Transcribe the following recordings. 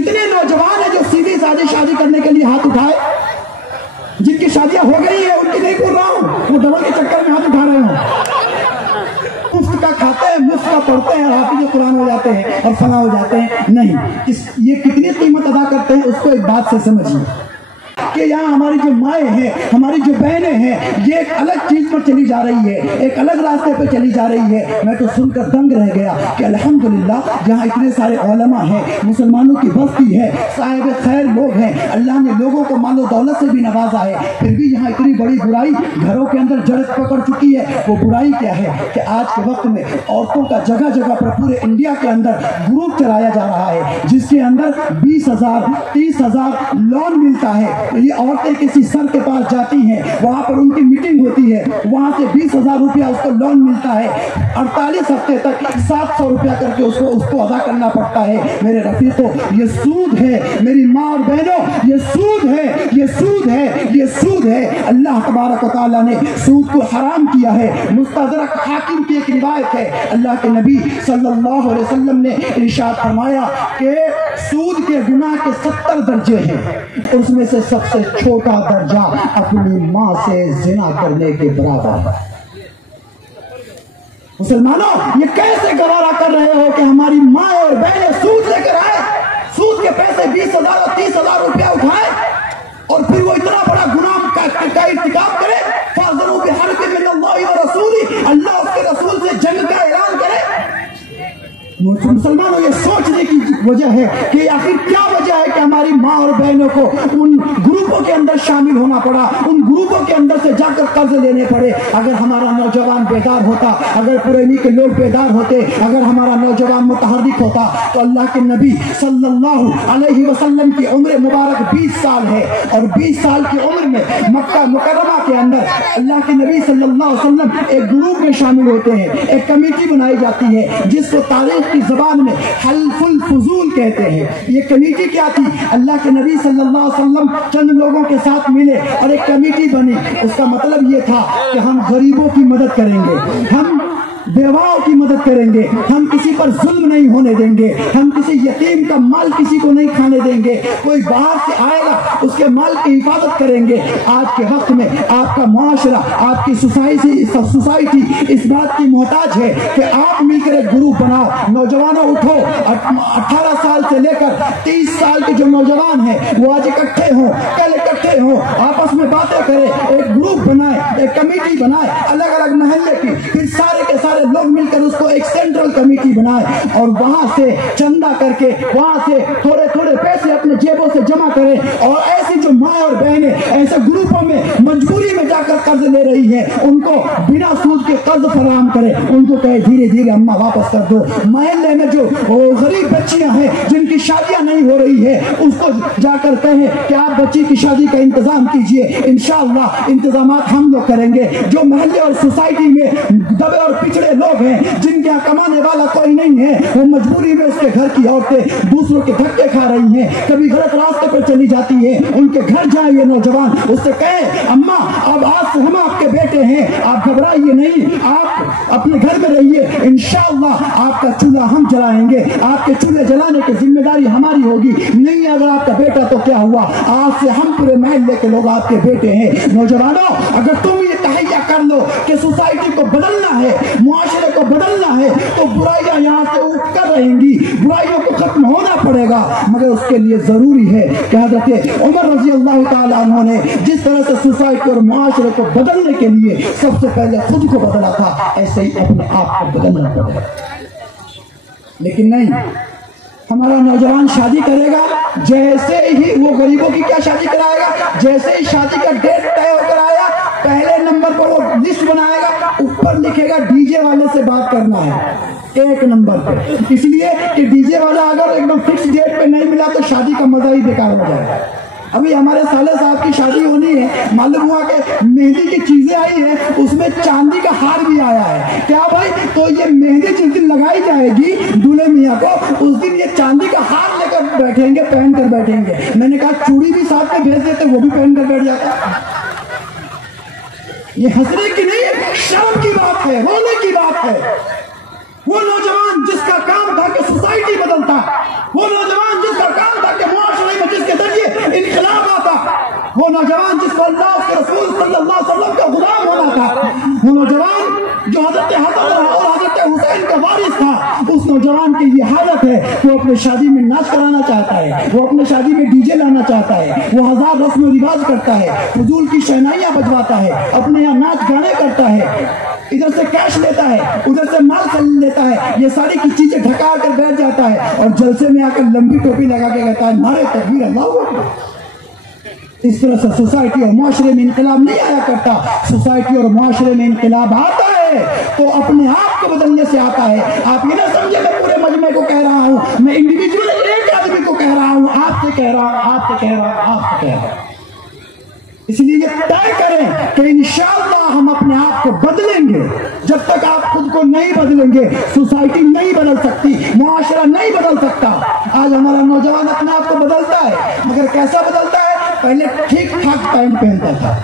کتنے نوجوان ہیں جو سیدھی سادھی شادی کرنے کے لیے ہاتھ اٹھائے؟ جن کی شادیاں ہو گئی ہیں ان کی نہیں بول رہا ہوں، وہ ڈبل کے چکر میں ہاتھ اٹھا رہے ہوں۔ مفت کا کھاتے ہیں، مفت کا پڑھتے ہیں، حافظ قرآن ہو جاتے ہیں اور فنا ہو جاتے ہیں۔ نہیں، یہ کتنی قیمت ادا کرتے ہیں اس کو ایک بات سے سمجھیے کہ یہاں ہماری جو مائیں ہیں، ہماری جو بہنیں ہیں، یہ ایک الگ چیز پر چلی جا رہی ہے، ایک الگ راستے پر چلی جا رہی ہے۔ میں تو سن کر دنگ رہ گیا کہ الحمدللہ جہاں اتنے سارے علماء ہیں، مسلمانوں کی بستی ہے، صاحب خیر لوگ ہیں، اللہ نے لوگوں کو مال و دولت سے بھی نوازا ہے، پھر بھی یہاں اتنی بڑی برائی گھروں کے اندر جڑ پکڑ چکی ہے۔ وہ برائی کیا ہے کہ آج کے وقت میں عورتوں کا جگہ جگہ پر پورے انڈیا کے اندر گروپ چلایا جا رہا ہے جس کے اندر 20,000 30,000 لون ملتا ہے۔ یہ عورتیں کسی سر کے پاس جاتی ہیں، وہاں پر ان کی میٹنگ ہوتی ہے، وہاں سے 20,000 روپیہ اس کو لون ملتا ہے، 48 ہفتے تک 700 روپیہ کر کے اس کو ادا کرنا پڑتا ہے۔ میرے رفیقوں، یہ سود ہے، میری ماں اور بہنوں، یہ سود ہے، یہ سود ہے، یہ سود ہے۔ اللہ تبارک و تعالیٰ نے سود کو حرام کیا ہے۔ مستدرک حاکم کی ایک روایت ہے، اللہ کے نبی صلی اللہ علیہ وسلم نے ارشاد فرمایا کہ سود کے گناہ کے 70 درجے ہیں، اس میں سے سب سے چھوٹا درجہ اپنی ماں سے زنا کرنے کے برابر ہے۔ مسلمانوں، یہ کیسے گوارا کر رہے ہو کہ ہماری ماں اور بہنیں سود لے کر آئے، سود کے پیسے 20,000 اور 30,000 روپیہ اٹھائے اور پھر وہ اتنا بڑا گناہ کا ارتکاب کرے؟ فَاذَنُوا بِحَرْبٍ مِّنَ اللَّهِ وَرَسُولِهِ، اللہ اس کے رسول سے جنگ کا اعلان کرے۔ مسلمانوں، یہ سوچنے کی وجہ ہے کہ آخر کیا وجہ ہے کہ ہماری ماں اور بہنوں کو ان گروپوں کے اندر شامل ہونا پڑا، ان گروپوں کے اندر سے جا کر قرض لینے پڑے۔ اگر ہمارا نوجوان بیدار ہوتا، اگر پرانی کے لوگ بیدار ہوتے، اگر ہمارا نوجوان متحرک ہوتا تو اللہ کے نبی صلی اللہ علیہ وسلم کی عمر مبارک 20 سال ہے، اور 20 سال کی عمر میں مکہ مکرمہ کے اندر اللہ کے نبی صلی اللہ علیہ وسلم ایک گروپ میں شامل ہوتے ہیں، ایک کمیٹی بنائی جاتی ہے جس کو تاریخ کی زبان میں حلف الفضول کہتے ہیں۔ یہ کمیٹی کیا تھی؟ اللہ کے نبی صلی اللہ علیہ وسلم چند لوگوں کے ساتھ ملے اور ایک کمیٹی بنی۔ اس کا مطلب یہ تھا کہ ہم غریبوں کی مدد کریں گے، ہم بیواؤں کی مدد کریں گے، ہم کسی پر ظلم نہیں ہونے دیں گے، ہم کسی یتیم کا مال کسی کو نہیں کھانے دیں گے، کوئی باہر سے آئے گا اس کے مال کی حفاظت کریں گے۔ آج کے وقت میں آپ کا معاشرہ، آپ کی سوسائٹی اس بات کی محتاج ہے کہ آپ مل کر ایک گروپ بناؤ۔ نوجوانوں اٹھو، 18 سال سے لے کر 30 سال کے جو نوجوان ہیں وہ آج اکٹھے ہوں، کل اکٹھے ہوں، آپس میں باتیں کریں، ایک گروپ بنائیں، ایک کمیٹی بنائیں الگ الگ محلے کی، پھر سارے کے سارے لوگ مل کر اس کو ایک سینٹرل کمیٹی بنائیں اور وہاں سے چندہ کر کے، وہاں سے تھوڑے تھوڑے پیسے اپنے جیبوں سے جمع کریں، اور ایسی جو ماں اور بہنیں ایسے گروپوں میں مجبوری میں جا کر قرض لے رہی ہیں ان کو بنا سود کے قرض فراہم کریں، ان کو کہے دھیرے دھیرے اما واپس کر دو۔ محلے میں جو غریب بچیاں ہیں جن کی شادیاں نہیں ہو رہی ہے اس کو جا کر کہیں کہ آپ بچی کی شادی کا انتظام کیجئے، انشاءاللہ انتظامات ہم لوگ کریں گے۔ جو محلے اور سوسائٹی میں دبے اور پچھڑے لوگ ہیں جن کے یہاں کمانے والا کوئی نہیں ہے، وہ مجبوری میں اس کے گھر کی عورتیں دوسروں کے دھکے کھا رہی ہیں، کبھی غلط راستے پر چلی جاتی ہیں، ان کے گھر جائیں یہ نوجوان، اس سے کہیں اماں اب آج سے ہم آپ کے بیٹے ہیں، آپ گھبرائیے نہیں، آپ اپنے گھر میں رہیے، انشاءاللہ آپ کا چولہا ہم جلائیں گے، آپ کے چولہے جلانے کی ذمہ داری ہماری ہوگی۔ نہیں اگر آپ کا بیٹا تو کیا ہوا، آج سے ہم پورے محلے کے لوگ آپ کے بیٹے ہیں۔ نوجوانوں، اگر تم یہ تہیہ کر لو کہ سوسائٹی کو بدلنا ہے، معاشرے کو بدلنا ہے، تو برائیاں یہاں سے اٹھ کر رہیں گی، برائیوں کو ختم ہونا پڑے گا، مگر اس کے لیے ضروری ہے کہ حضرت عمر رضی اللہ تعالیٰ عنہ نے جس طرح سے سوسائٹی اور معاشرے کو بدلنے کے لیے سب سے پہلے خود کو بدلا تھا، ایسے ہی اپنے آپ کو بدلنا پڑے گا۔ لیکن نہیں، ہمارا نوجوان شادی کرے گا، جیسے ہی وہ غریبوں کی کیا شادی کرائے گا، جیسے ہی شادی کا ڈیٹ طے ہو کر آیا پہلے نمبر پر وہ لسٹ بنائے گا، اوپر لکھے گا ڈی جے والے سے بات کرنا ہے 1 نمبر پہ، اس لیے کہ ڈی جے والا اگر ایک دم فکس ڈیٹ پہ نہیں ملا تو شادی کا مزہ ہی بیکار ہو جائے گا۔ ابھی ہمارے سالے صاحب کی شادی ہونی ہے، معلوم ہوا کہ مہندی کی چیزیں آئی ہیں، اس میں چاندی کا ہار بھی آیا ہے۔ کیا بھائی، تو یہ مہندی جس دن لگائی جائے گی دولہے میاں کو، اس دن یہ چاندی کا ہار لے کر بیٹھیں گے، پہن کر بیٹھیں گے۔ میں نے کہا چوڑی بھی ساتھ میں بھیج دیتے، وہ بھی پہن کر بیٹھ جاتا۔ یہ ہنسنے کی نہیں، شرم کی بات ہے، رونے کی بات ہے۔ وہ نوجوان جس کا کام تھا کہ سوسائٹی بدلتا، وہ نوجوان جس کا کام تھا وہ نوجوان جس کو اللہ کے رسول صلی اللہ علیہ وسلم کا غلام ہونا تھا، وہ نوجوان جو حضرت حسن اور حضرت حسین کا وارث تھا، اس نوجوان کی یہ حالت ہے کہ وہ اپنے شادی میں ناچ کرانا چاہتا ہے، وہ اپنے شادی میں ڈی جے لانا چاہتا ہے، وہ ہزار رسم و رواج کرتا ہے، فضول کی شہنائیاں بجواتا ہے، اپنے یہاں ناچ گانے کرتا ہے، ادھر سے کیش لیتا ہے، ادھر سے مال خرید لیتا ہے، یہ ساری کی چیزیں ڈھکا کر بیٹھ جاتا ہے اور جلسے میں آ کر لمبی ٹوپی لگا کے کہتا ہے نعرے تکبیر اللہ اکبر۔ اس طرح سے سوسائٹی اور معاشرے میں انقلاب نہیں آیا کرتا، سوسائٹی اور معاشرے میں انقلاب آتا ہے تو اپنے آپ کو بدلنے سے آتا ہے۔ آپ یہ نہ سمجھے میں پورے مجمع کو کہہ رہا ہوں، میں انڈیویجول ایک آدمی کو کہہ رہا ہوں، آپ سے کہہ رہا ہوں، آپ سے کہہ رہا ہوں، آپ سے کہہ رہا ہوں۔ اس لیے یہ طے کریں کہ انشاءاللہ ہم اپنے آپ کو بدلیں گے۔ جب تک آپ خود کو نہیں بدلیں گے سوسائٹی نہیں بدل سکتی، معاشرہ نہیں بدل سکتا۔ آج ہمارا نوجوان اپنے آپ کو بدلتا ہے، مگر کیسا بدلتا ہے؟ پہلے ٹھیک ٹھاک پینٹ پہنتا تھا،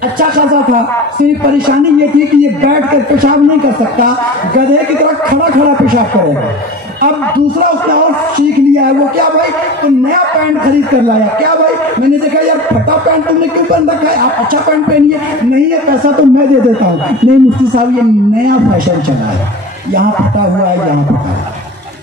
اچھا خاصا تھا، صرف پریشانی یہ تھی کہ یہ بیٹھ کر پیشاب نہیں کر سکتا، گدھے کی طرح کھڑا کھڑا پیشاب کرے گا۔ اب دوسرا اس نے اور سیکھ لیا ہے، وہ کیا بھائی تم نیا پینٹ خرید کر لایا، کیا بھائی میں نے دیکھا یار پھٹا پینٹ تم نے کیوں پہن رکھا ہے، آپ اچھا پینٹ پہنیے، نہیں ہے پیسہ تو میں دے دیتا ہوں، نہیں مفتی صاحب یہ نیا فیشن چلا ہے، یہاں پھٹا ہوا ہے، یہاں پھٹا ہوا ہے،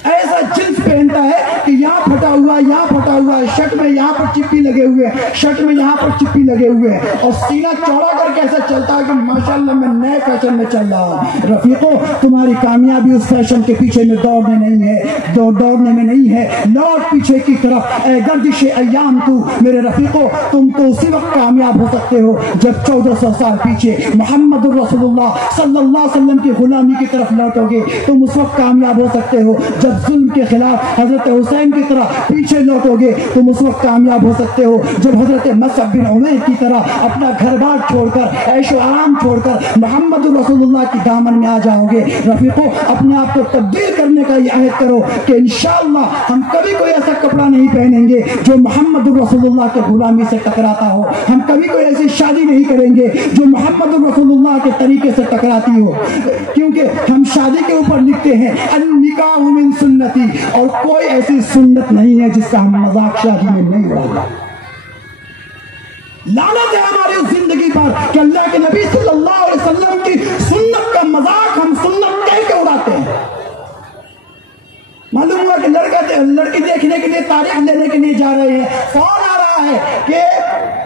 ایسا جنس پہنتا ہے کہ یہاں پھٹا ہوا ہے، یہاں پھٹا ہوا ہے، شرٹ میں یہاں پر چپی لگے ہوئے ہیں، شرٹ میں یہاں پر چپی لگے ہوئے ہیں، اور سینہ چوڑا کر کے ایسا چلتا ہے کہ ماشاءاللہ میں نئے فیشن میں چل رہا ہوں۔ رفیقو تمہاری کامیابی اس فیشن کے پیچھے میں دوڑنے نہیں ہے، دوڑنے میں نہیں ہے، لوٹ پیچھے کی طرف، اے گردش ایام تو میرے رفیقو تم تو اسی وقت کامیاب ہو سکتے ہو جب 1400 سال پیچھے محمد رسول اللہ صلی اللہ علیہ وسلم کی غلامی کی طرف لوٹو گے، تم اس وقت کامیاب ہو سکتے ہو جب ظلم کے خلاف حضرت حسین کی طرح پیچھے لوٹو گے، تم اس وقت کامیاب ہو سکتے ہو جب حضرت مصعب بن عمیر کی طرح اپنا گھر بار چھوڑ کر عیش و آرام چھوڑ کر محمد رسول اللہ کی دامن میں آ جاؤ گے۔ رفیقو اپنے آپ کو تبدیل کرنے کا یہ عہد کرو کہ انشاءاللہ ہم کبھی کوئی ایسا کپڑا نہیں پہنیں گے جو محمد رسول اللہ کے غلامی سے ٹکراتا ہو، ہم کبھی کوئی ایسی شادی نہیں کریں گے جو محمد رسول اللہ کے طریقے سے ٹکراتی ہو، کیونکہ ہم شادی کے اوپر لکھتے ہیں النکاح من سنتی، اور کوئی ایسی سنت نہیں ہے جس کا ہم مذاق شادی میں نہیں اڑاتے۔ لعنت ہے ہماری اس زندگی پر کہ اللہ کے نبی صلی اللہ علیہ وسلم کی سنت کا مذاق ہم سنت کہہ کے اڑاتے ہیں۔ معلوم ہوا کہ لڑکی دیکھنے کے لیے تاریخ لینے کے لیے جا رہے ہیں، فون آ رہا ہے کہ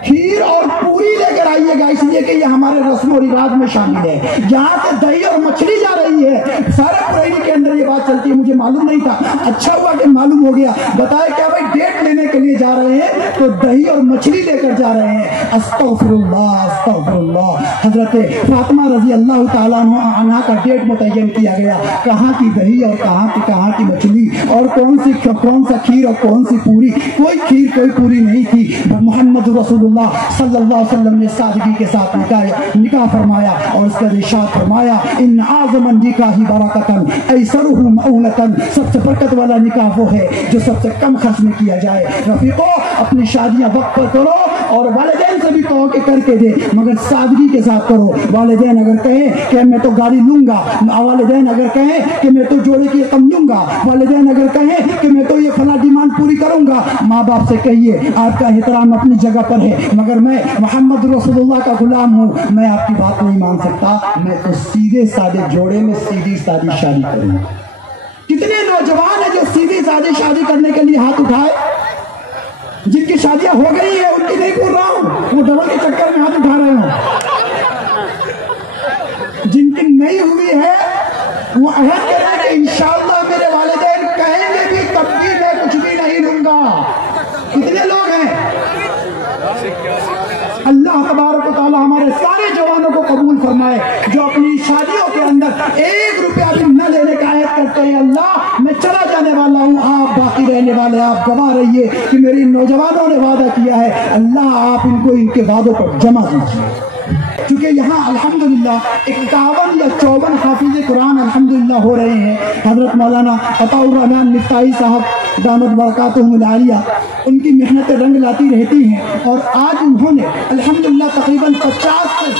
کھیر اور پوری لے کر آئیے گا، اس لیے کہ یہ ہمارے رسم و رواج میں شامل ہے، جہاں سے دہی اور مچھلی جا رہی ہے، سارے پرائنی کے اندر یہ بات چلتی ہے، مجھے معلوم نہیں تھا، اچھا ہوا کہ معلوم ہو گیا۔ بتائے کیا بھائی ڈیٹ لینے کے لیے جا رہے ہیں تو دہی اور مچھلی لے کر جا رہے ہیں، استغفر اللہ استغفر اللہ۔ حضرت فاطمہ رضی اللہ تعالیٰ عنہا کا ڈیٹ متعین کیا گیا، کہاں کی دہی اور کہاں کی مچھلی اور کون سا کھیر اور کون سی پوری، کوئی کھیر کوئی پوری نہیں تھی۔ محمد رسول اللہ صلی اللہ علیہ وسلم نے سادگی کے ساتھ نکاح فرمایا اور اس کا ارشاد فرمایا ان اعظم النکاح برکتن ایسرہ مؤونتن، سب سے برکت والا نکاح وہ ہے جو سب سے کم خرچ میں کیا جائے۔ رفیقو اپنی شادیاں وقت پر کرو اور والدین سے بھی کہو کہ کر کے دے، مگر سادگی کے ساتھ کرو۔ والدین اگر کہیں کہ میں تو گاڑی لوں گا، والدین اگر کہیں کہ میں تو جوڑے کی رقم لوں گا، والدین اگر کہیں کہ میں تو یہ فلاں ڈیمانڈ پوری کروں گا، ماں باپ سے کہیے آپ کا احترام اپنی جگہ پر ہے، مگر میں محمد رسول اللہ کا غلام ہوں، میں آپ کی بات نہیں مان سکتا، میں تو سیدھے سادے جوڑے میں سیدھی سادی شادی کروں گا۔ کتنے نوجوان ہیں جو سیدھی سادی شادی کرنے کے لیے ہاتھ اٹھائے، جن کی شادیاں ہو گئی ہیں ان کی نہیں بول رہا ہوں، وہ ڈبل کے چکر میں ہاتھ اٹھا رہے ہوں، جن کی نہیں ہوئی ہے وہ عہد کریں کہ انشاءاللہ میرے والدین کہیں گے بھی تب بھی میں کچھ بھی نہیں لوں گا۔ کتنے لوگ ہیں؟ اللہ تبارک و تعالی ہمارے سارے جوانوں کو قبول فرمائے جو اپنی شادیوں کے اندر 1 روپیہ بھی نہ لینے کا عہد کرتے ہیں، اللہ میں چلا جانے والا ہوں، آپ باقی رہنے والے، آپ گواہ رہیے کہ میری نوجوانوں نے وعدہ کیا ہے، اللہ آپ ان کو ان کے وعدوں پر جمع کیجیے۔ کیونکہ یہاں الحمدللہ 51 یا 54 حافظ قرآن الحمدللہ ہو رہے ہیں۔ حضرت مولانا عطاء الرحمن مفتاحی صاحب دامت برکاتہم العالیہ، ان کی محنتیں رنگ لاتی رہتی ہیں، اور آج انہوں نے الحمدللہ تقریباً 50 سے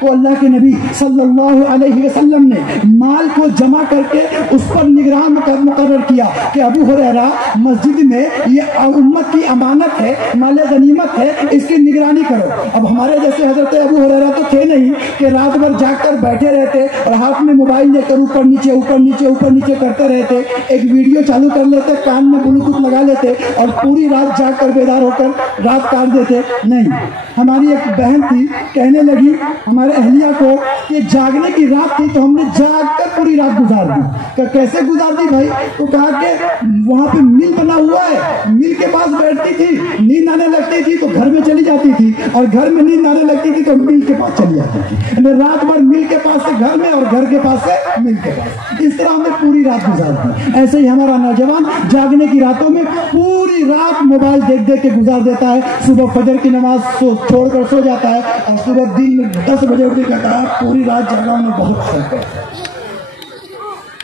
تو اللہ کے نبی صلی اللہ علیہ وسلم نے مال کو جمع کر کے اس پر نگران مقرر کیا کہ ابو ہریرہ مسجد میں یہ امت کی امانت ہے، مال غنیمت ہے، اس کی نگرانی کرو۔ اب ہمارے جیسے حضرت ابو ہریرہ تو تھے نہیں کہ رات بھر جاگ کر بیٹھے رہتے اور ہاتھ میں موبائل لے کر اوپر نیچے اوپر نیچے اوپر نیچے کرتے رہتے، ایک ویڈیو چالو کر لیتے، کان میں بلوٹوتھ لگا لیتے اور پوری رات جاگ کر بیدار ہو کر رات کاٹ دیتے۔ نہیں، ہماری ایک بہن تھی کہنے لگی ہمارے اہلیہ کو کہ جاگنے کی رات تھی تو ہم نے جاگ کر پوری رات گزار دی۔ کہ کیسے گزار دی بھائی؟ تو کہا کہ وہاں پہ مل بنا ہوا ہے، مل کے پاس بیٹھتی تھی، نیند آنے لگتی تھی تو گھر میں چلی جاتی تھی، اور گھر میں نیند آنے لگتی تھی تو مل کے پاس چلی جاتی تھی۔ رات بھر مل کے پاس سے گھر میں اور گھر کے پاس سے مل کے پاس، اس طرح ہم نے پوری رات گزار دی۔ ایسے ہی ہمارا نوجوان جاگنے کی راتوں میں پوری رات موبائل دیکھ دیکھ کے گزار دیتا ہے، صبح فجر کی نماز چھوڑ کر سو جاتا ہے اور صبح دن میں 10 بجے اٹھ کے کہتا ہے پوری رات جاگا ہوں، بہت شوق ہے۔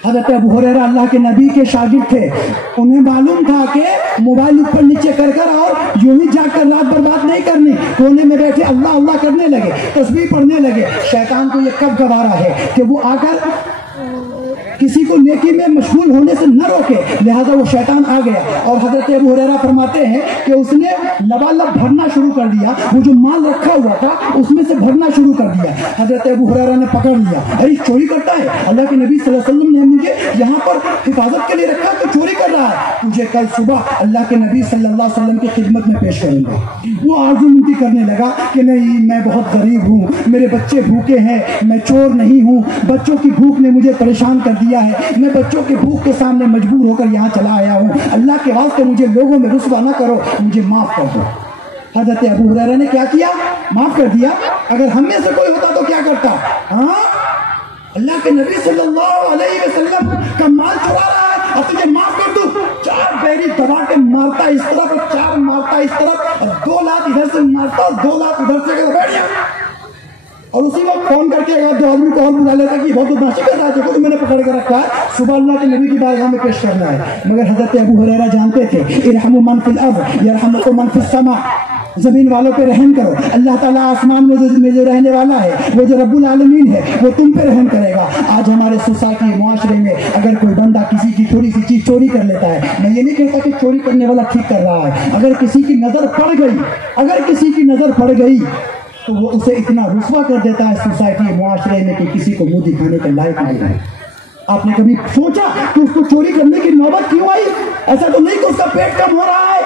حضرت ابو ہریرہ اللہ کے نبی کے شاگرد تھے، انہیں معلوم تھا کہ موبائل اوپر نیچے کر کر اور یوں ہی جا کر رات برباد نہیں کرنی، کونے میں بیٹھے اللہ اللہ کرنے لگے، تسبیح پڑھنے لگے۔ شیطان کو یہ کب گوارا ہے کہ وہ آ کر کسی کو نیکی میں مشغول ہونے سے نہ روکے، لہذا وہ شیطان آ گیا اور حضرت ابو ہریرہ فرماتے ہیں کہ اس نے لبالب بھرنا شروع کر دیا، وہ جو مال رکھا ہوا تھا اس میں سے بھرنا شروع کر دیا۔ حضرت ابو ہریرہ نے پکڑ لیا، ارے چوری کرتا ہے، اللہ کے نبی صلی اللہ علیہ وسلم نے مجھے یہاں پر حفاظت کے لیے رکھا تو چوری کر رہا ہے، تجھے کل صبح اللہ کے نبی صلی اللہ علیہ وسلم کی خدمت میں پیش کروں گا۔ وہ آرزو منتی کرنے لگا کہ نہیں، میں بہت غریب ہوں، میرے بچے بھوکے ہیں، میں چور نہیں ہوں، بچوں کی بھوک نے مجھے پریشان کر دیا ہے، میں بچوں کے بھوک کے سامنے مجبور ہو کر یہاں چلا آیا ہوں، اللہ کے واسطے مجھے لوگوں میں رسوا نہ کرو، مجھے معاف کر دو۔ حضرت ابو ہریرہ نے کیا کیا؟ معاف کر دیا۔ اگر ہم میں سے کوئی ہوتا تو کیا کرتا؟ ہاں، اللہ کے نبی صلی اللہ علیہ وسلم کا مال چرا رہا ہے اور تجھے معاف کر دوں، 4 بیری دبا کے مارتا اس طرف اور 4 مارتا اس طرف اور 2 لات ادھر سے مارتا اور 2 لات ادھر سے بیٹھ گیا، اور اسی وقت فون کر کے اگر 2 آدمی کو اور بلا لیتا کہ بہت بدماشی کر رہا ہے، دیکھو تو میں نے پکڑ کے رکھا ہے، صبح اللہ کے نبی کی بارگاہ میں پیش کرنا ہے۔ مگر حضرت ابو ہریرہ جانتے تھے ارحموا من فی الارض یرحمکم من فی السماء، زمین والوں پہ رحم کرو، اللہ تعالیٰ آسمان میں جو رہنے والا ہے، وہ جو رب العالمین ہے، وہ تم پہ رحم کرے گا۔ آج ہمارے سوسائٹی معاشرے میں اگر کوئی بندہ کسی کی تھوڑی سی چیز چوری کر لیتا ہے، میں یہ نہیں کہتا کہ چوری کرنے والا ٹھیک کر رہا ہے، اگر کسی کی نظر پڑ گئی تو وہ اسے اتنا رسوا کر دیتا ہے سوسائٹی معاشرے میں کہ کسی کو منہ دکھانے کے لائق نہیں ہے۔ آپ نے کبھی سوچا کہ اس کو چوری کرنے کی نوبت کیوں آئی؟ ایسا تو نہیں کہ اس کا پیٹ کم ہو رہا ہے،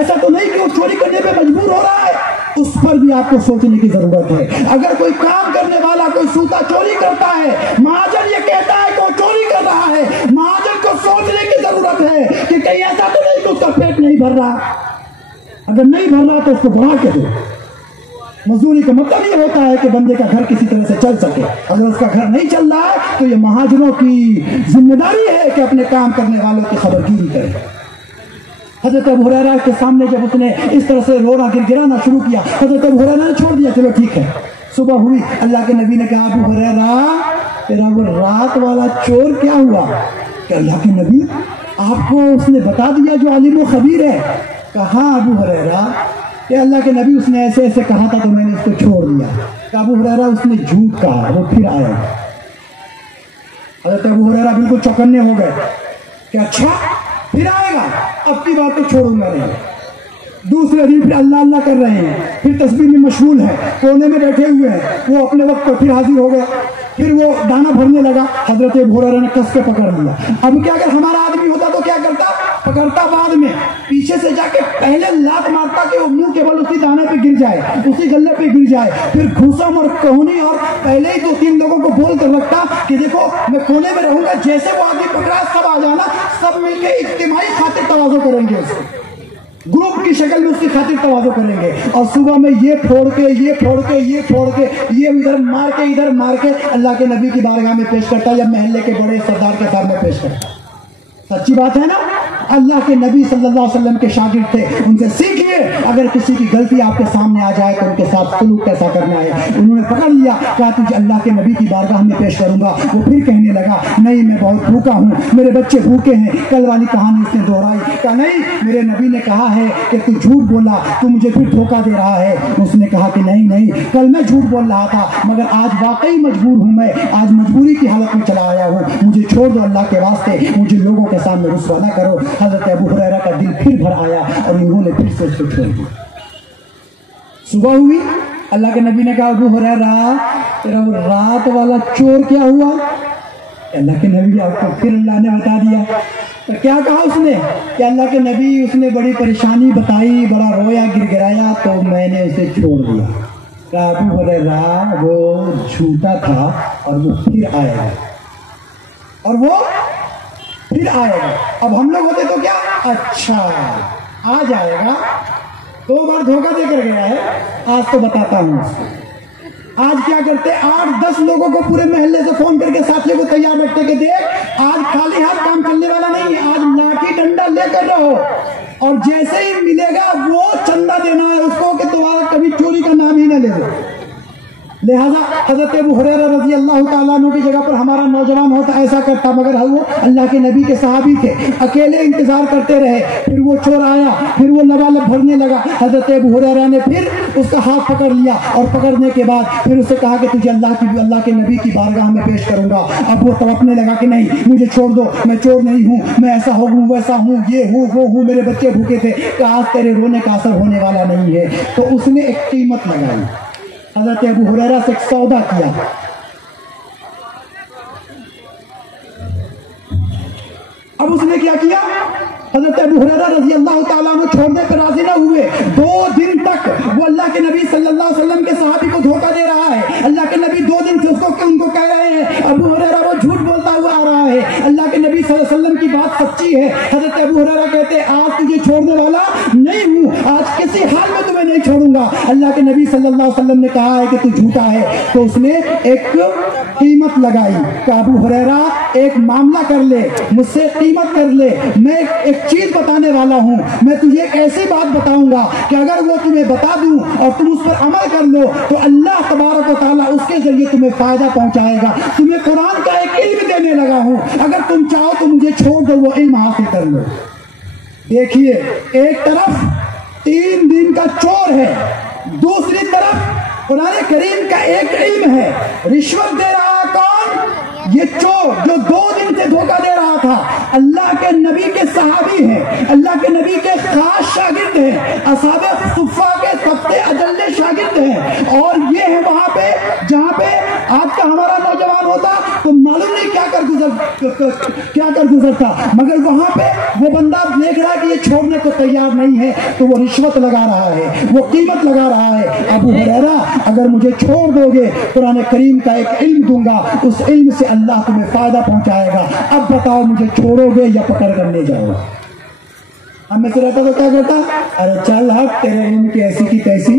ایسا تو نہیں کہ وہ چوری کرنے پہ مجبور ہو رہا ہے، اس پر بھی آپ کو سوچنے کی ضرورت ہے۔ اگر کوئی کام کرنے والا کوئی سوتا چوری کرتا ہے، مہاجن یہ کہتا ہے کہ وہ چوری کر رہا ہے، مہاجن کو سوچنے کی ضرورت ہے کہ کہیں ایسا تو نہیں کہ اس کا پیٹ نہیں بھر رہا، اگر نہیں بھر رہا تو اس کو بڑھا کے دو۔ مزدوری کا مطلب یہ ہوتا ہے کہ بندے کا گھر کسی طرح سے چل سکے، اگر اس کا گھر نہیں چل رہا ہے تو یہ مہاجروں کی ذمہ داری ہے کہ اپنے کام کرنے والوں کی خبرگیری کرے۔ حضرت ابو ہریرہ کے سامنے جب اس نے اس طرح سے رونا گرانا شروع کیا، حضرت ابو ہریرہ نے چھوڑ دیا، چلو ٹھیک ہے۔ صبح ہوئی، اللہ کے نبی نے کہا ابو ہریرہ تیرا وہ رات والا چور کیا ہوا؟ کہ اللہ کے نبی آپ کو اس نے بتا دیا جو عالم و خبیر ہے؟ کہا ابو ہریرہ کہ اللہ کے نبی اس نے ایسے ایسے کہا تھا تو میں نے اس کو چھوڑ دیا۔ کہ ابو ہریرہ اس نے جھوٹ کہا، وہ پھر آیا۔ حضرت ابو ہریرہ بالکل چوکنے ہو گئے کہ اچھا پھر آئے گا، اب کی بات تو چھوڑوں گا نہیں۔ دوسرے دن پھر اللہ اللہ کر رہے ہیں، پھر تسبیح میں مشغول ہے، کونے میں بیٹھے ہوئے ہیں، وہ اپنے وقت پر پھر حاضر ہو گئے، پھر وہ دانا بھرنے لگا۔ حضرت ابو ہریرہ نے کس کے پکڑ لیا۔ اب کیا اگر ہمارا آدمی ہوتا تو کیا کرتا؟ پکڑتا بعد میں، پیچھے سے جا کے پہلے لات مارتا کہ وہ منہ کے بل اسی دانے پہ گر جائے، اسی گلے پہ گر جائے، پھر گھوسم اور کہونی اور پہلے ہی 2-3 لوگوں کو بول کر رکھتا کہ دیکھو میں کونے میں رہوں گا، جیسے وہ آدمی پکڑا سب آ جانا، سب مل کے اجتماعی خاطر تواضع کریں گے، اس کو گروپ کی شکل میں اس کی خاطر تواضع کریں گے، اور صبح میں یہ پھوڑ کے یہ پھوڑ کے یہ پھوڑ کے یہ ادھر مار کے ادھر مار کے اللہ کے نبی کی بارگاہ میں پیش کرتا یا محلے کے بڑے سردار کے سامنے پیش کرتا۔ سچی بات ہے نا؟ اللہ کے نبی صلی اللہ علیہ وسلم کے شاگرد تھے، ان سے سیکھیے، اگر کسی کی غلطی آپ کے سامنے آ جائے تو ان کے ساتھ سلوک کیسا کرنا ہے۔ انہوں نے پکڑ لیا، کہا تجھے اللہ کے نبی کی بارگاہ میں پیش کروں گا۔ وہ پھر کہنے دینے لگا نہیں میں بہت بھوکا ہوں, میرے بچے بھوکے ہیں. کل والی کہانی اس نے دوہرائی, کہا نہیں میرے نبی نے کہا ہے کہ تو جھوٹ بولا, تو مجھے پھر دھوکہ دے رہا ہے. اس نے کہا کہ نہیں کل میں جھوٹ بول رہا تھا مگر آج واقعی مجبور ہوں, میں آج مجبوری کی حالت میں چلا آیا ہوں, مجھے چھوڑ دو اللہ کے واسطے, مجھے لوگوں کے سامنے رسوا نہ کرو. حضرت ابو ہریرہ کا دل پھر بھر آیا اور انہوں نے پھر سے اس کو چھوڑ دیا. صبح ہوئی, اللہ کے نبی نے کہا ابو ہریرہ تیرا وہ رات والا چور کیا ہوا؟ اللہ کے نبی آپ کو پھر اللہ نے بتا دیا. تو کیا کہا اس نے کہ اللہ کے نبی اس نے بڑی پریشانی بتائی, بڑا رویا گر گرایا تو میں نے اسے چھوڑ دیا. کہا ابو ہریرہ وہ جھوٹا تھا اور وہ پھر آئے گا, اور وہ پھر آئے گا. اب ہم لوگ ہوتے تو کیا اچھا آ جائے گا, 2 بار دھوکہ دے کر گیا ہے, آج تو بتاتا ہوں. آج کیا کرتے, 8-10 لوگوں کو پورے محلے سے فون کر کے ساتھیوں کو تیار رکھتے کہ دیکھ آج خالی ہاتھ کام چلنے والا نہیں ہے, آج لاٹھی ڈنڈا لے کر رہو, اور جیسے ہی ملے گا وہ چندہ دینا ہے اس کو کہ تمہارا کبھی چوری کا نام ہی نہ لے دو. لہذا حضرت ابو ہریرہ رضی اللہ تعالیٰ عنہ کی جگہ پر ہمارا نوجوان ہوتا ایسا کرتا, مگر وہ اللہ کے نبی کے صحابی تھے, اکیلے انتظار کرتے رہے. پھر وہ چور آیا, پھر وہ لبالب بھرنے لگا. حضرت ابو ہریرہ نے پھر اس کا ہاتھ پکڑ لیا, اور پکڑنے کے بعد پھر اسے کہا کہ تجھے اللہ کے نبی کی بارگاہ میں پیش کروں گا. اب وہ تڑپنے لگا کہ نہیں مجھے چھوڑ دو, میں چور نہیں ہوں, میں ایسا ہوں ویسا ہوں, یہ ہوں وہ ہوں, میرے بچے بھوکے تھے. کہ آج تیرے رونے کا اثر ہونے والا نہیں ہے. تو اس نے ایک قیمت لگائی, حضرت ابو ہریرہ سے ایک سودا کیا. اب اس نے کیا کیا, حضرت ابو ہریرہ رضی اللہ تعالیٰ عنہ چھوڑنے پر راضی نہ ہوئے. 2 دن تک وہ اللہ کے نبی صلی اللہ علیہ وسلم کے صحابی کو دھوکہ دے رہا ہے. اللہ کے نبی 2 دن سے ان کو کہہ رہے ہیں ابو ہریرہ وہ جھوٹ بولتا ہوا آ رہا ہے, اللہ کے نبی صلی اللہ علیہ وسلم کی بات سچی ہے. حضرت ابو ہریرہ کہتے آج تجھے چھوڑنے والا نہیں ہوں, آج کسی حال میں تمہیں نہیں چھوڑوں گا. اللہ کے نبی صلی اللہ علیہ وسلم نے کہا ہے کہ تو جھوٹا ہے. تو اس نے ایک قیمت لگائی کہ ابو ہریرہ ایک معاملہ کر لے, مجھ سے قیمت کر لے, میں ایک چیز بتانے والا ہوں, میں تجھے ایک ایسی بات بتاؤں گا کہ اگر وہ تمہیں بتا دوں اور تم اس پر عمل کر لو تو اللہ تبارک و تعالیٰ اس کے ذریعے تمہیں فائدہ پہنچائے گا. تمہیں قرآن کا ایک علم دینے لگا ہوں, اگر تم چاہو تو مجھے چھوڑ دو, وہ علم حاصل کر لو. دیکھیے ایک طرف 3 دن کا چور ہے, دوسری طرف قرآن کریم کا ایک علم ہے. رشوت دے رہا کون؟ یہ چور جو 2 دن سے دھوکہ دے رہا تھا. اللہ کے نبی کے صحابی ہیں, اللہ کے نبی کے خاص شاگرد ہیں, اصحاب صفہ کے سب سے اجل شاگرد ہیں, اور یہ ہے وہاں پہ جہاں پہ آج کا ہمارا نوجوان ہوتا تو معلوم نہیں کیا کر گزرتا, مگر وہاں پہ وہ بندہ دیکھ رہا ہے کہ یہ چھوڑنے کو تیار نہیں ہے, تو وہ رشوت لگا رہا ہے, وہ قیمت لگا رہا ہے. ابو ہریرہ اگر مجھے چھوڑ دو گے قرآن کریم کا ایک علم دوں گا, اس علم سے اللہ تمہیں فائدہ پہنچائے گا. اب بتاؤ مجھے چھوڑو گے یا پکڑ کر لے جاؤ؟ ہم میں سے رہتا تو کیا کرتا, ارے چل ہٹ, تیرے علم کی ایسی کی تیسی,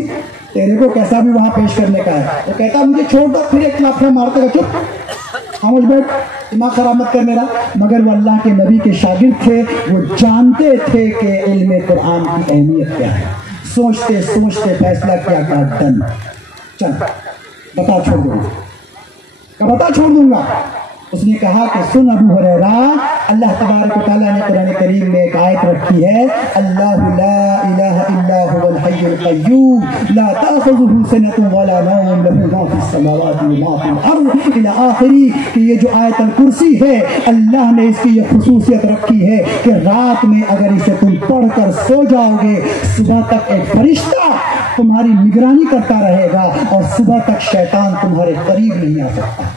تیرے کو کیسا بھی وہاں پیش کرنے کا ہے. وہ کہتا مجھے چھوڑ دو, پھر ایک لافڑا مارتے گا, چپ خاموش بیٹھ, دماغ خراب مت کر میرا. مگر وہ اللہ کے نبی کے شاگرد تھے, وہ جانتے تھے کہ علم قرآن کی اہمیت کیا ہے. سوچتے سوچتے فیصلہ کیا کہ ڈن, چل بتا چھوڑ دوں گا, بتا چھوڑ دوں گا. اس نے کہا کہ سن ابو ہریرہ, اللہ تبارک و تعالیٰ نے قرآن کریم میں ایک آیت رکھی ہے, اللہ لا الہ الا هو الحی القیوم لا تأخذه سنة ولا نوم له ما فی السماوات وما فی الارض الی آخری. کہ یہ جو آیت الکرسی ہے اللہ نے اس کی یہ خصوصیت رکھی ہے کہ رات میں اگر اسے تم پڑھ کر سو جاؤ گے, صبح تک ایک فرشتہ تمہاری نگرانی کرتا رہے گا, اور صبح تک شیطان تمہارے قریب نہیں آ سکتا.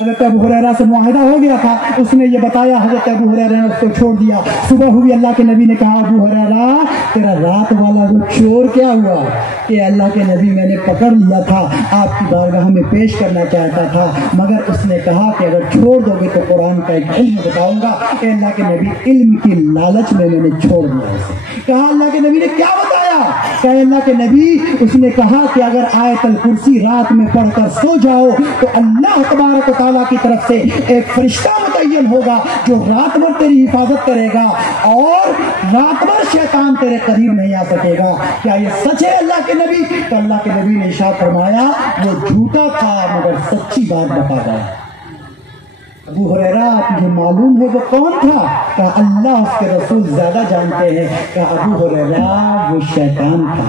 حضرت ابو ہریرہ سے معاہدہ ہو گیا تھا, اس نے یہ بتایا, حضرت ابو ہریرہ نے اس کو چھوڑ دیا. صبح ہوئی, اللہ کے نبی نے کہا ابو ہریرہ تیرا رات والا وہ چور کیا ہوا؟ کہ اللہ کے نبی میں نے پکڑ لیا تھا, آپ کی بارگاہ میں پیش کرنا چاہتا تھا, مگر اس نے کہا کہ اگر چھوڑ دو گے تو قرآن کا ایک علم بتاؤں گا. کہ اللہ کے نبی علم کی لالچ میں نے چھوڑ دیا اسے. کہا اللہ کے نبی نے کیا بتایا؟ کہ اللہ کے نبی، اس نے کہا کہ اگر آیت الکرسی رات میں پڑھ کر سو جاؤ تو اللہ تبارک و تعالیٰ کی طرف سے ایک فرشتہ متعین ہوگا جو رات بھر تیری حفاظت کرے گا اور رات بھر شیطان تیرے قریب نہیں آ سکے گا۔ کیا یہ سچ ہے اللہ کے نبی؟ تو اللہ کے نبی نے ارشاد فرمایا وہ جھوٹا تھا مگر سچی بات بتا گیا۔ ابو ہریرہ تجھے معلوم ہے وہ کون تھا؟ کہا اللہ اس کے رسول زیادہ جانتے ہیں۔ کہا ابو ہریرہ وہ شیطان تھا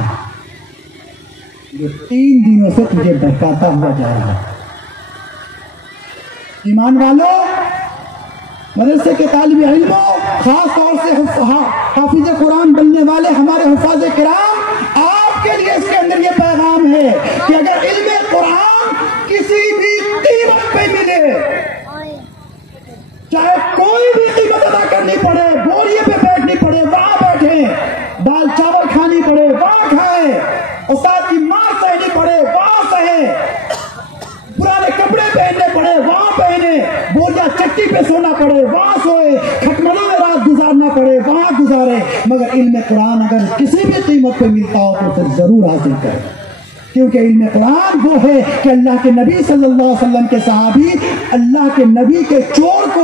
جو 3 دنوں سے تجھے بہکاتا ہوا جا رہا ہے۔ ایمان والو، مدرسے کے طالب علموں، خاص طور سے حافظ قرآن بننے والے ہمارے حفاظ کرام، آپ کے لیے اس کے اندر یہ پیغام ہے کہ اگر علم قرآن کسی بھی قیمت پہ ملے، چاہے کوئی بھی قیمت ادا کرنی پڑے، بوریے پہ بیٹھنی پڑے وہاں بیٹھیں، دال چاول کھانی پڑے وہاں کھائیں، استاد کی مار سہنی پڑے وہاں سہیں، پرانے کپڑے پہننے پڑے وہاں پہنے، بوریا چٹی پہ سونا پڑے وہاں سوئے، کھٹملوں میں رات گزارنا پڑے وہاں گزارے، مگر علم قرآن اگر کسی بھی قیمت پہ ملتا ہو تو پھر ضرور حاصل کرے، کیونکہ علم قرآن وہ ہے کہ اللہ کے نبی صلی اللہ علیہ وسلم کے صحابی اللہ کے نبی کے چور کو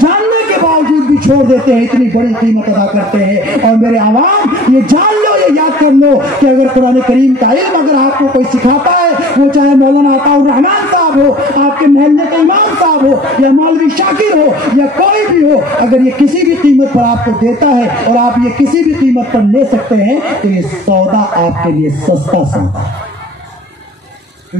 جاننے کے باوجود بھی چھوڑ دیتے ہیں، اتنی بڑی قیمت ادا کرتے ہیں۔ اور میرے عوام یہ جان لو، یہ یاد کر لو کہ اگر قرآن کریم کا علم اگر آپ کو کوئی سکھاتا ہے، وہ چاہے مولانا عطاء الرحمان صاحب ہو، آپ کے محلے کے امام صاحب ہو، یا مولوی شاکر ہو، یا کوئی بھی ہو، اگر یہ کسی بھی قیمت پر آپ کو دیتا ہے اور آپ یہ کسی بھی قیمت پر لے سکتے ہیں تو یہ سودا آپ کے لیے سستا سودا ہے۔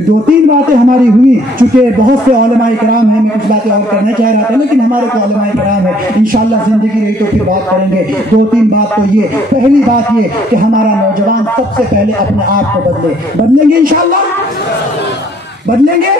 2-3 باتیں ہماری ہوئی، چونکہ بہت سے علماء کرام ہیں، میں کچھ باتیں اور کرنا چاہ رہا تھا لیکن ہمارے تو علماء کرام ہیں، انشاءاللہ زندگی رہی تو پھر بات کریں گے۔ 2-3 بات تو یہ، پہلی بات یہ کہ ہمارا نوجوان سب سے پہلے اپنے آپ کو بدلیں گے انشاءاللہ، بدلیں گے۔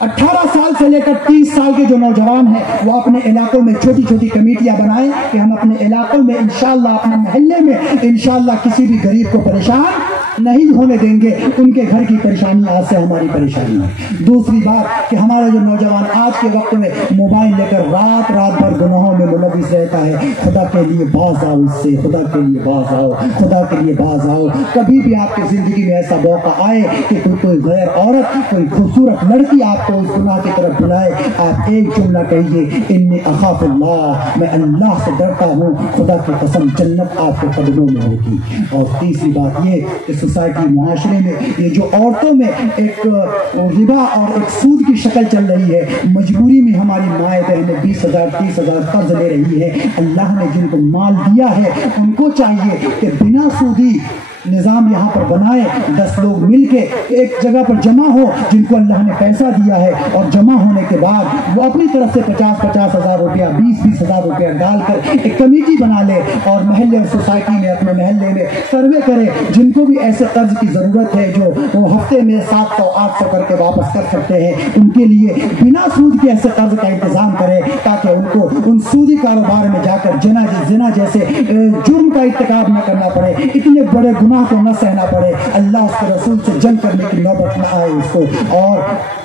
18 سال سے لے کر 30 سال کے جو نوجوان ہیں وہ اپنے علاقوں میں چھوٹی چھوٹی کمیٹیاں بنائیں کہ ہم اپنے علاقوں میں انشاءاللہ، اپنے محلے میں انشاءاللہ کسی بھی غریب کو پریشان نہیں ہونے دیں گے، ان کے گھر کی پریشانی آج سے ہماری پریشانی ہے۔ دوسری بات کہ ہمارا جو نوجوان آج کے وقت میں موبائل لے کر رات بھر گناہوں میں ملوث رہتا ہے، خدا کے لیے باز آؤ اس سے، خدا کے لیے باز آؤ، خدا کے لیے باز آؤ۔ کبھی بھی آپ کی زندگی میں ایسا موقع آئے کہ کوئی غیر عورت، کوئی خوبصورت لڑکی آپ کو اس گناہ کی طرف بلائے، آپ ایک جملہ کہیے، انی اخاف اللہ، میں اللہ سے ڈرتا ہوں، خدا کی قسم جنت آپ کے قدموں میں ہوگی۔ اور تیسری بات یہ کہ سوسائٹی، معاشرے میں یہ جو عورتوں میں ایک ربا اور ایک سود کی شکل چل رہی ہے، مجبوری میں ہماری مائیں بہنیں 20,000 30,000 قرض لے رہی ہے، اللہ نے جن کو مال دیا ہے ان کو چاہیے کہ بنا سودی نظام یہاں پر بنائے، 10 لوگ مل کے ایک جگہ پر جمع ہو جن کو اللہ نے پیسہ دیا ہے، اور جمع ہونے کے بعد وہ اپنی طرف سے 50,000 روپیہ 20,000 روپیہ ڈال کر ایک کمیٹی بنا لے اور محلے اور سوسائٹی میں، اپنے محلے میں سروے کرے، جن کو بھی ایسے قرض کی ضرورت ہے جو وہ ہفتے میں 700-800 کر کے واپس کر سکتے ہیں، ان کے لیے بنا سود کے ایسے قرض کا انتظام کرے تاکہ ان کو ان سودی کاروبار میں جا کر زنا جیسے جرم کا ارتکاب نہ کرنا پڑے، اتنے بڑے گناہ کو نہ سہنا پڑے، اللہ اس کے رسول سے جنگ کرنے کی نوبت نہ آئے اس کو۔ اور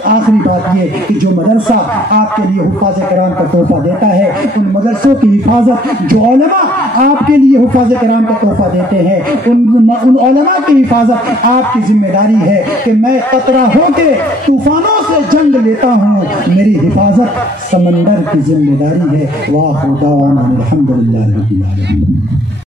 آخری بات یہ کہ جو مدرسہ آپ کے لیے حفاظ کرام کا تحفہ دیتا ہے، ان مدرسوں کی حفاظت، جو علماء آپ کے لیے حفاظ کرام کا تحفہ دیتے ہیں، ان علماء کی حفاظت آپ کی ذمہ داری ہے کہ میں قطرہ ہو کے طوفانوں سے جنگ لیتا ہوں، میری حفاظت سمندر کی ذمہ داری ہے۔ وآخر دعوانا الحمدللہ رب العالمین۔